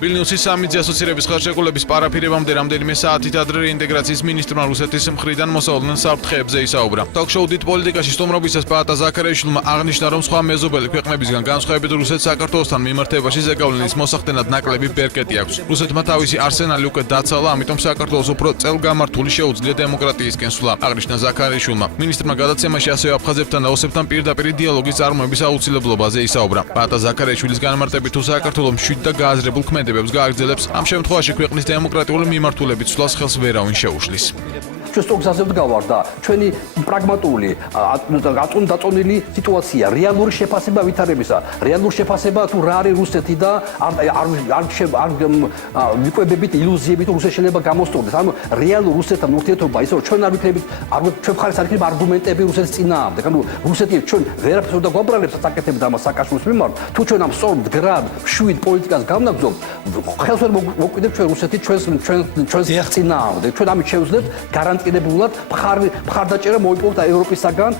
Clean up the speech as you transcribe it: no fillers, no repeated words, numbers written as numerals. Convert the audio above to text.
ვილნიუსის სამი ასოცირების ხელშეკრულების პარაფირებამდე რამდენიმე საათით ადრე რეინტეგრაციის მინისტრმა რუსეთის მხრიდან მოსავლენ საფრთხეებზე ისაუბრა. Talk-show დიდ პოლიტიკაში სტუმრობისას პაატა ზაქარიაშვილმა აღნიშნა, რომ სხვა მეზობელი ქვეყნებისგან განსხვავებით რუსეთს საქართველოსთან მიმართებაში ზეგავლენის მოსახდენად ნაკლები ბერკეტი აქვს. რუსეთმა თავისი არსენალი უკვე დაცალა, ამიტომ საქართველოს უფრო წელგამართული შეუძლია დემოკრატიისკენ სვლა, აღნიშნა ზაქარიაშვილმა. მინისტრმა გადაცემაში ასევე აფხაზებთან და ოსებთან პირდაპირ დიალოგის წარმოების აუცილებლობაზე ისაუბრა. პაატა ზაქარიაშვილის განმარტებით, თუ საქართველოს მშვიდ და გააზრებულ ქმედებებს გააგრძელებს, ამ შემთხვევაში ქვეყნის დემოკრატიული მიმართულებით სვლას ხელს ვერავინ შეუშლის. ჩვენ სტოგზაზე ვდგავარ და ჩვენი პრაგმატული აწონდაწონილი სიტუაცია, რეალური შეფასება ვითარებისა, რეალური შეფასება თუ რა არის რუსეთი და არ მიყვებებით ილუზიებით რუსეთი შეიძლება გამოსწორდეს. ანუ რეალურ რუსეთთან ურთიერთობა ისე რომ ჩვენ არ ვიქნებით, ჩვენ მხარეს არ იქნება არგუმენტები რუსეთის წინააღმდეგ. ანუ რუსეთი ჩვენ ვერაფერს უნდა გვაბრალებს საკეთებდა ამას სააკაშვილის მიმართ. თუ ჩვენ ამ სწორ მდგრად მშვიდ პოლიტიკას გავნაგზობთ, ხელს ვერ მოკვიდებ ჩვენ რუსეთი ჩვენს წინააღმდეგ. ჩვენ ამით შევძლებთ გარანტირებულად მხარდაჭერა მოიპოვოთ ევროპისაგან.